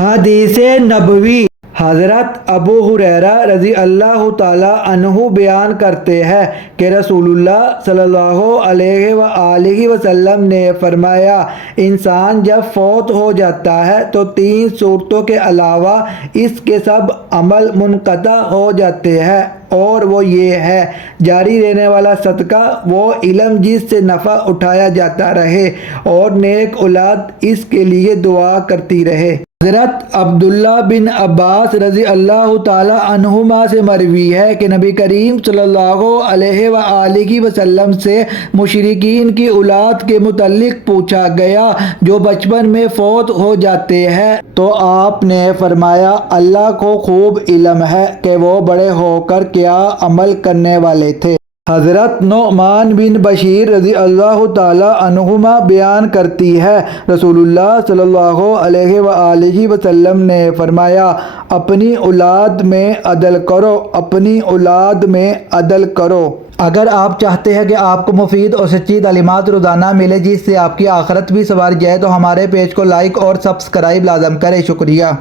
حدیث نبوی۔ حضرت ابو ہریرہ رضی اللہ تعالیٰ عنہ بیان کرتے ہیں کہ رسول اللہ صلی اللہ علیہ وآلہ وسلم نے فرمایا، انسان جب فوت ہو جاتا ہے تو 3 صورتوں کے علاوہ اس کے سب عمل منقطع ہو جاتے ہیں، اور وہ یہ ہے: جاری رہنے والا صدقہ، وہ علم جس سے نفع اٹھایا جاتا رہے، اور نیک اولاد اس کے لیے دعا کرتی رہے۔ حضرت عبداللہ بن عباس رضی اللہ تعالی عنہما سے مروی ہے کہ نبی کریم صلی اللہ علیہ وآلہ وسلم سے مشرکین کی اولاد کے متعلق پوچھا گیا جو بچپن میں فوت ہو جاتے ہیں، تو آپ نے فرمایا، اللہ کو خوب علم ہے کہ وہ بڑے ہو کر کیا عمل کرنے والے تھے۔ حضرت نعمان بن بشیر رضی اللہ تعالی عنہما بیان کرتی ہے، رسول اللہ صلی اللہ علیہ وآلہ وسلم نے فرمایا، اپنی اولاد میں عدل کرو، اپنی اولاد میں عدل کرو۔ اگر آپ چاہتے ہیں کہ آپ کو مفید اور سچی تعلیمات روزانہ ملے جس سے آپ کی آخرت بھی سنور جائے تو ہمارے پیج کو لائک اور سبسکرائب لازم کریں۔ شکریہ۔